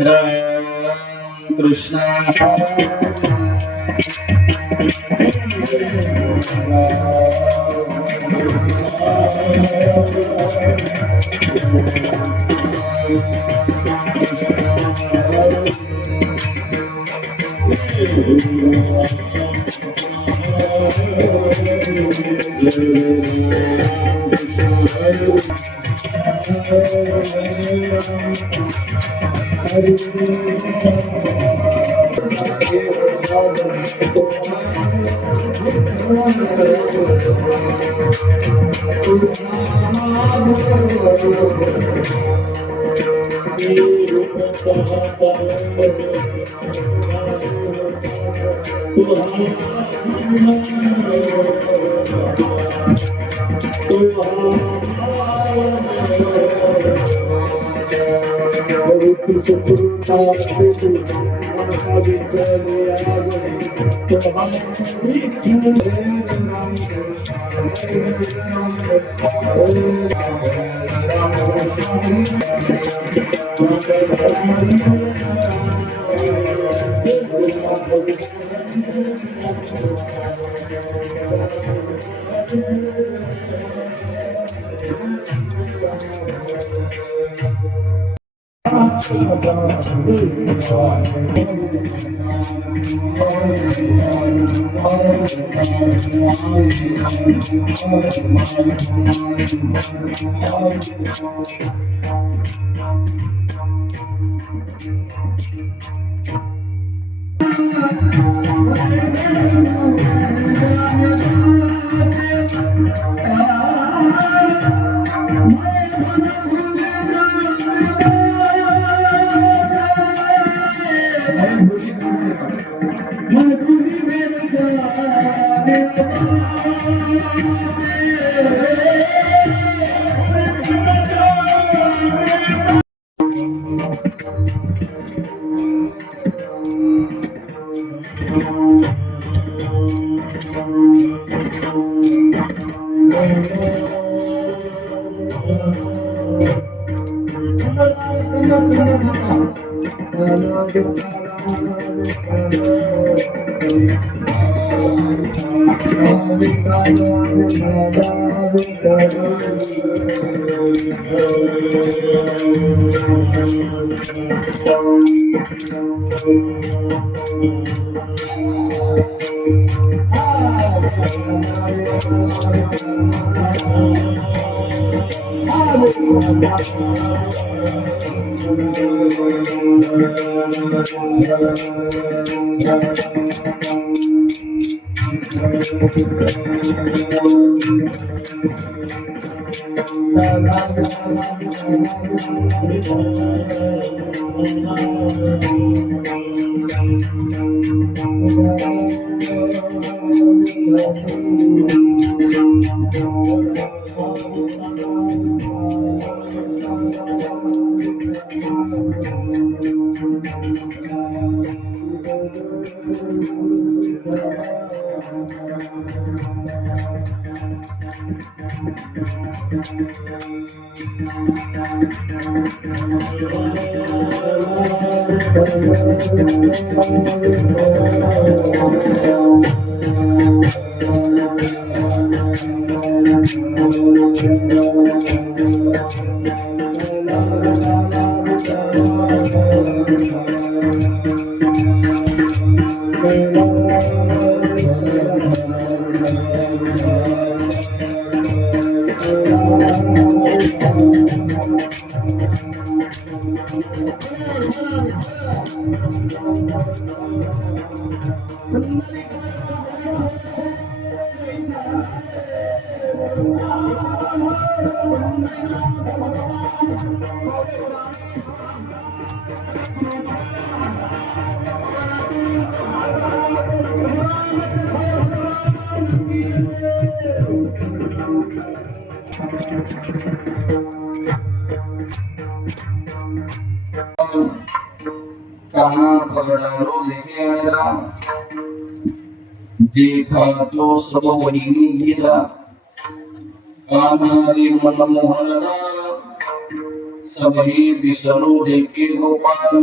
राम कृष्ण कहाँ पगड़ारो लेके आया देखा तो सब वही गिरा कान्हारी मनमोहन सबही विसरू देखे गोपाल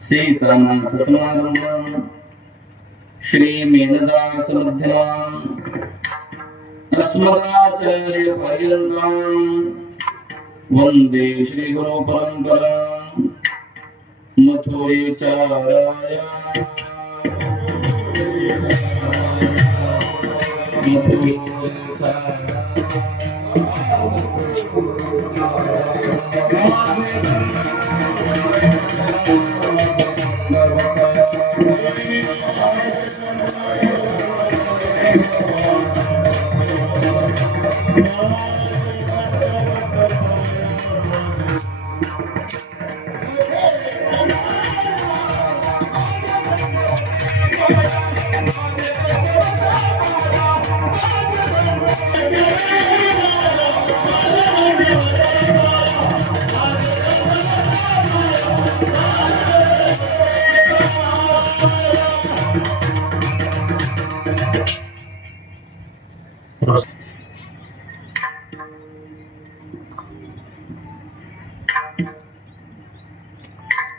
सीतानाथ समारंभम् श्री मेनदास मध्यमाम् अस्मदाचार्य पर्यन्ताम् वन्दे श्री गुरु परम्पराम् मथुरेचाराय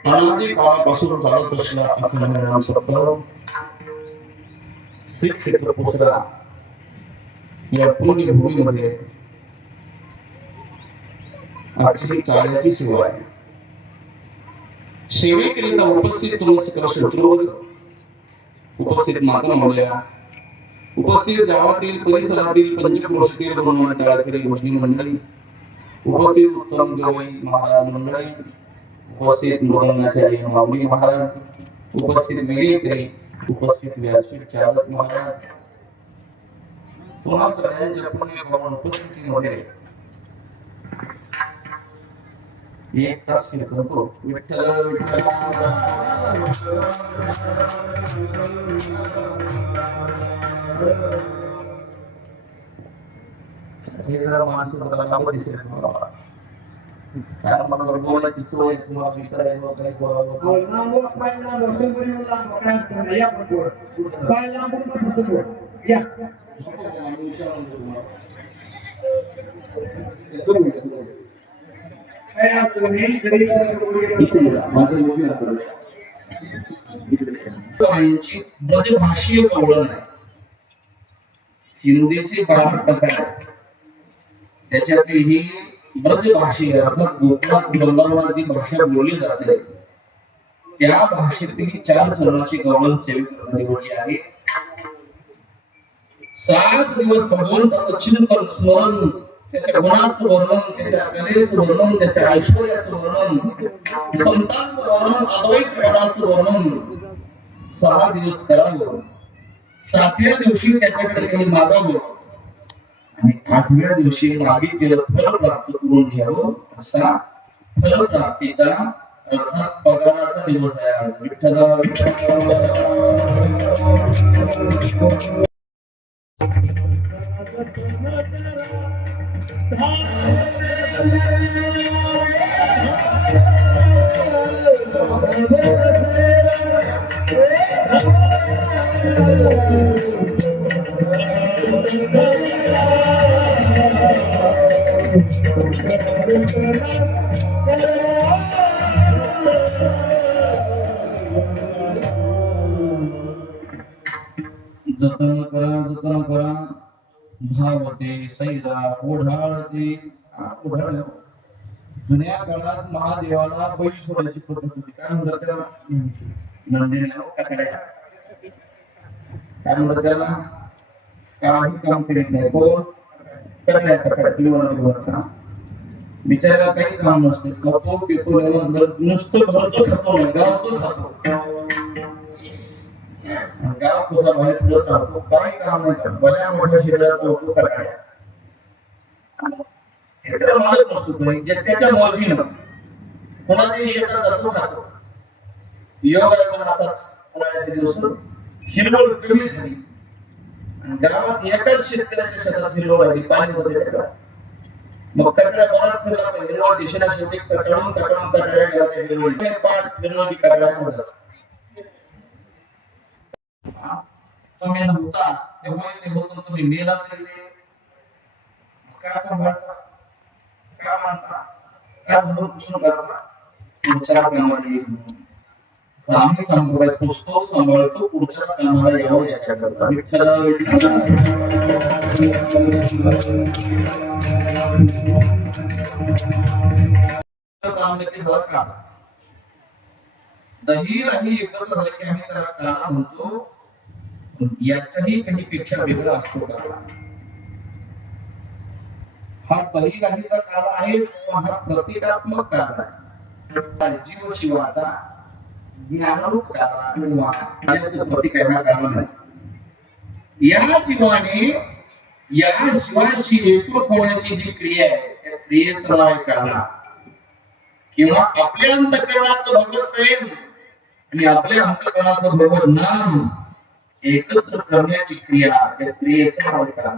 अनादी काळापासून चालत असलेला अखंड सप्ताह श्री क्षेत्र पोसरा या पुण्यभूमीमध्ये आजची कार्याची सेवा आहे. सेवेकरिता उपस्थित तुलसीकर शत्रुवर्ग, उपस्थित माता मंडळ्या, उपस्थित गावातील परिसरातील पंचक्रोशीतील मंडळातील भजनी मंडळी, उपस्थित उत्तम गवई महाराज मंडळी, उपस्थित मृदंगाचार्य माऊली महाराज, उपस्थित विवेकरी, उपस्थित व्यासपीठ चालक महाराज, तुम्हा सगळ्यांच्या पुण्यभावन उपस्थितीमध्ये एक तास करतो. विठ्ठल विठ्ठल हे जरा माणसं बघायला दिसेल बाबा, कारण मला बोलायची सवय तुम्हाला विचारायला काही भाषीय कवळण आहे. हिंदीची 12 प्रकार, त्याच्यातली ही ब्रज भाषी अर्थात कोकणात बंगालवादी भाषा बोलली जाते, त्या भाषेतील 4 चरणाची गवळण सेवेत निवडली आहे. 7 दिवस भगवंताचं चिंतन स्मरण, त्याच्या गुणाचं वर्णन, त्याच्या कलेचं वर्णन, त्याच्या ऐश्वर्याचं वर्णन, संतांचं वर्णन, अद्वैत पदाचं वर्णन 6 दिवस करावं. 7व्या दिवशी त्याच्याकडे काही मागावं आणि 8व्या दिवशी मागितलेलं फल प्राप्त करून घ्यावं, असा फलप्राप्तीचा अर्थात पगाराचा दिवस आहे आज. विठ्ठल जतन करा धावते सैरा ओढाळते ओढाळ. जुन्या काळात महादेवाला बैल सोडायची पद्धत होती. काय म्हणतात त्याला? नंदीला कटाड्या. काय म्हणतात त्याला? काही काम करीत नाही कोण कटाड्या कटाड्या. बिचाराला काही काम नसते. खातो पितो नुसतं घरचं खातो नाही गावचं खातो. गाव तुझा बाहेर पुढे चालतो काही काम नाही करत. बऱ्या मोठ्या शरीरात होतो कटाड्या. त्याला मालक नसतो त्याच्या मर्जीनं कोणाच्याही शेतात जातो खातो. योग असाच उन्हाळ्याचे दिवस हिरवळ कमी झाली आणि गावात एकाच शेतकऱ्याच्या शेतात हिरवळ आली. पाणी होते त्याला. मग कटड्या बराच फिरला हिरवळ दिशेला शेवटी कटळून कटड्या गेला. हिरवळ पाठ हिरवळ करायला तुम्ही नव्हता तेव्हा होतो. तुम्ही मेला तरी काय सांभाळता काय म्हणता काय धरून करता. पुढच्या कामाला आम्ही संप्रदाय पुस्तक सांभाळतो पुढच्या कामाला यावं याच्याकरता. दही राही एकत्र झाले की आम्ही त्याला काळा म्हणतो. याच्याही काही पेक्षा वेगळा असतो काळा. हा दही राहीचा काळ आहे पण हा प्रतिकात्मक काळ आहे. जीव शिवाचा ज्ञानरूप काळ याचं प्रतीक आहे हा काळ नाही. या जीवाने या शिवाशी एकरूप होण्याची जी क्रिया आहे त्या क्रियेचं नाव आहे काळ. किंवा आपल्या अंतःकरणाचं भगवत प्रेम आणि आपल्या अंतःकरणाचं भगवत नाम एकत्र करण्याची क्रिया त्या क्रियेचं नाव आहे काळ.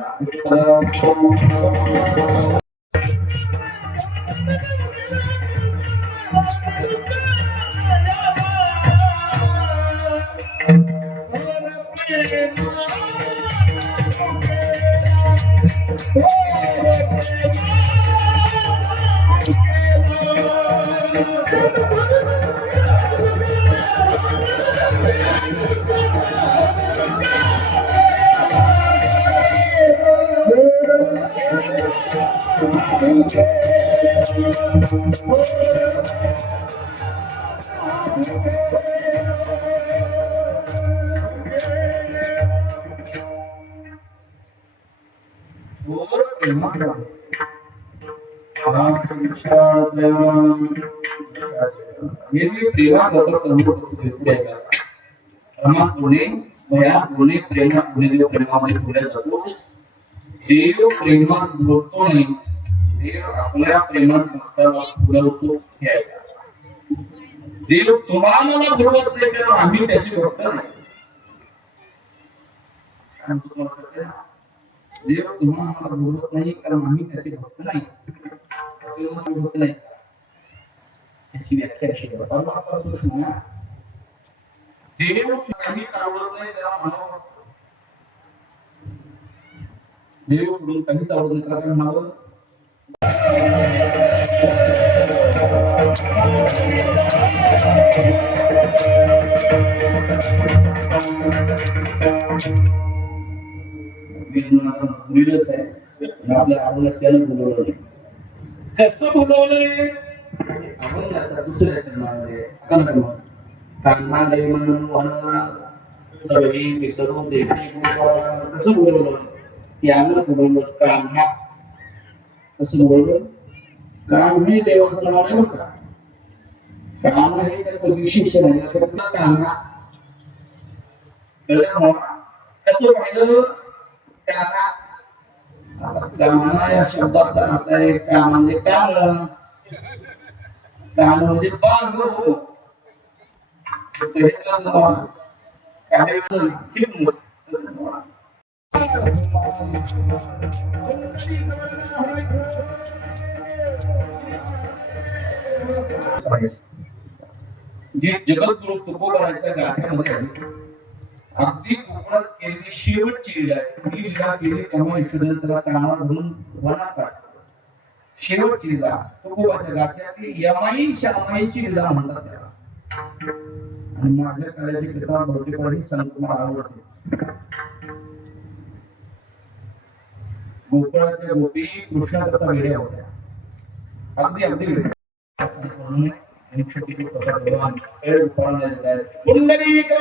देव प्रेमात बोलतो नाही. देव आपल्या प्रेमात भक्ताला बोलवतो. देव तुम्हाला मला बोलवत नाही कारण आम्ही त्याची भक्त नाही. देव तुम्हाला मला बोलवत नाही कारण आम्ही त्याचे भक्त नाही. बोलत नाही त्याची व्याख्या अशी देव काही आवडत नाही त्याला म्हणावं. देव सोडून काहीच आवडत नाही त्याला म्हणावं. मुलीलाच आहे आपल्या आवडला त्याला बोलवलं. कसं बोलवलंय आवडला दुसऱ्याचं नाव आहे कान्हा दे म्हणून सगळी मिसळून देते कसं बोलवलं. त्याला बोलवलं कान्हा. कसं बोलवलं कान्हा देवाचं नाव आहे बघा. कान्हा हे त्याचं विशेषण आहे. कान्हा कसं पाहिलं कान्हा. कान्हा या शब्दाचा अर्थ आहे का म्हणजे कान. कान म्हणजे बांधव. जे जगद्गुरु तुकोबाराच्या गाथ्यामध्ये अगदी कोकणात केलेली शेवटची लीला ही लीला केली तेव्हा ईश्वराने त्याला कानावर धरून वनात काढलं. शेवटची लीला तुकोबाच्या गात्यातली यमाई श्यामाईची लीला म्हणतात त्याला. आणि माझ्या कार्याची कृपा बहुतेक संत मला आवडते. गोकुळाच्या गोपी कृष्णाकरता वेड्या होत्या, अगदी अगदी वेड्या. आणि छोटी भगवान पुंडरीक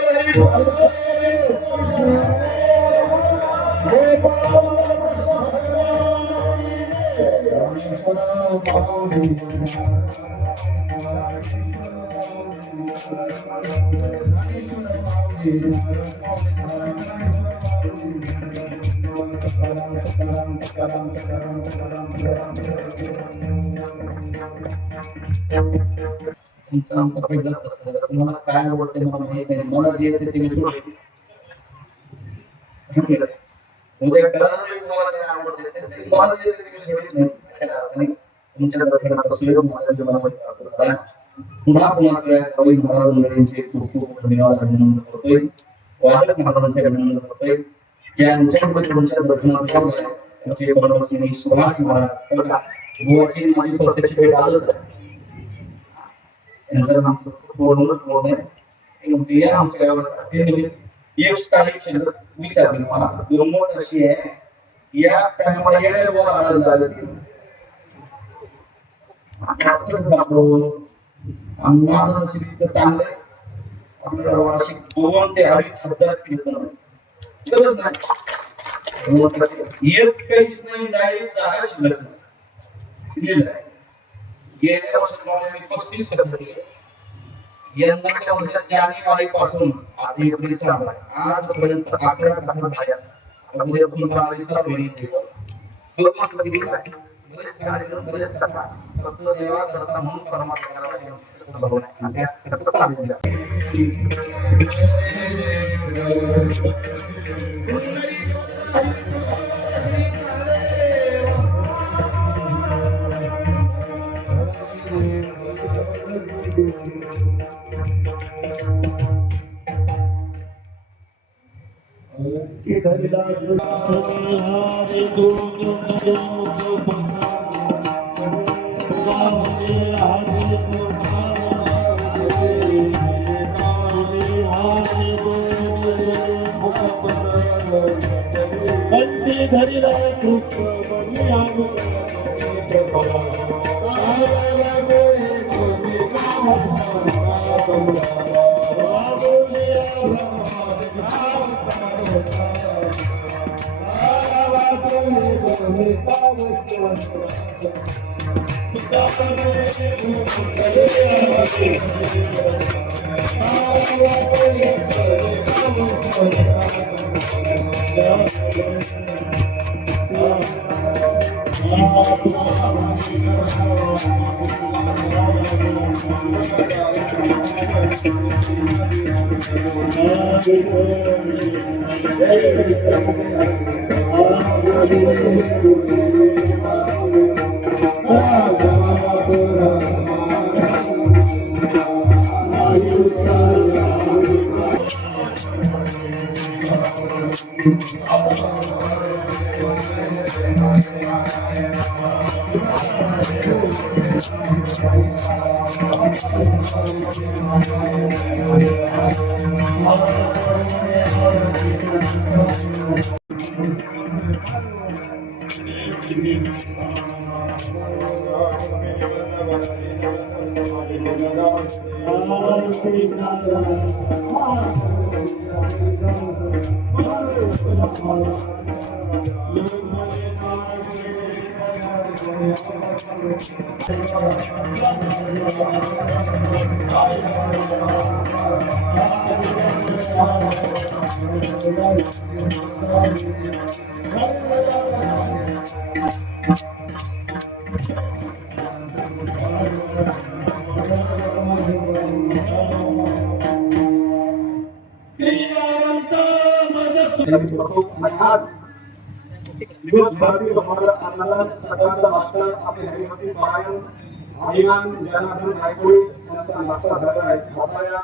आमचा पहिला प्रसंग. तुम्हाला काय आवडते मला माहित नाही, मला जे येते ते मी सोडले. उद्या करायला तुम्हाला काय आवडते ते मला जे येते ते मी सोडत नाही. तुमच्या दर्शनाचा सुयोग माझ्या जीवनामध्ये पुन्हा पुन्हा सगळ्या कवी महाराज मंडळींचे खूप खूप धन्यवाद अभिनंदन करतोय. वादक महाराजांचे अभिनंदन करतोय. ज्यांच्याकडे तुमच्या दर्शनाचा योग आहे त्याचे परमसिंह सुभाष महाराज गोवाची माझी प्रत्यक्ष भेट आलंच आहे. यांचं नाम पूर्ण आहे. आमच्या गावात एक तारीख शिल्लक विचारली मला गंमत अशी आहे, या टायमाला येण्या वर आढळ झालं माझं नशीब इतकं चांगलं आहे. आपल्याला वार्षिक 2 ते 2.5 कीर्तन गरज नाही. एक काहीच नाही, डायरेक्ट जागा शिल्लक गेल्या गेल्या वर्षी मी 35 कीर्तन केले. यंदाच्या वर्षात जानेवारी पासून आता एप्रिल चालू आहे, आजपर्यंत 11 कीर्तन झाल्या. उद्या पुन्हा 22 फेरी बरेच कार्यक्रम बरेच कथा फक्त देवा करता म्हणून परमात्म्याला भगवान त्या करता चाललेल्या. दिवस भारतीय समाजाला सकाळचा नाश्ता आपले हरिभक्ती पारायण अभिमान जनार्दन नायकोळी यांचा नाश्ता झाला आहे. आता या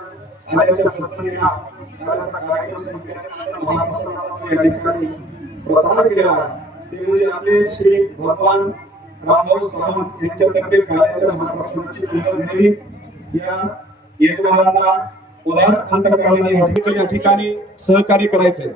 आल्याच्या प्रसंगी हा कालचा कार्यक्रम संपल्यानंतर महाप्रसादाचा या ठिकाणी प्रसार केला. ते म्हणजे आपले श्री भगवान रामभाऊ सावंत यांच्यातर्फे कार्याच्या महाप्रसादाची पूर्ण झाली. या यजमानांना उदार अंतःकरणाने या ठिकाणी सहकार्य करायचंय.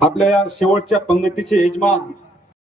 आपल्या या शेवटच्या पंगतीचे यजमान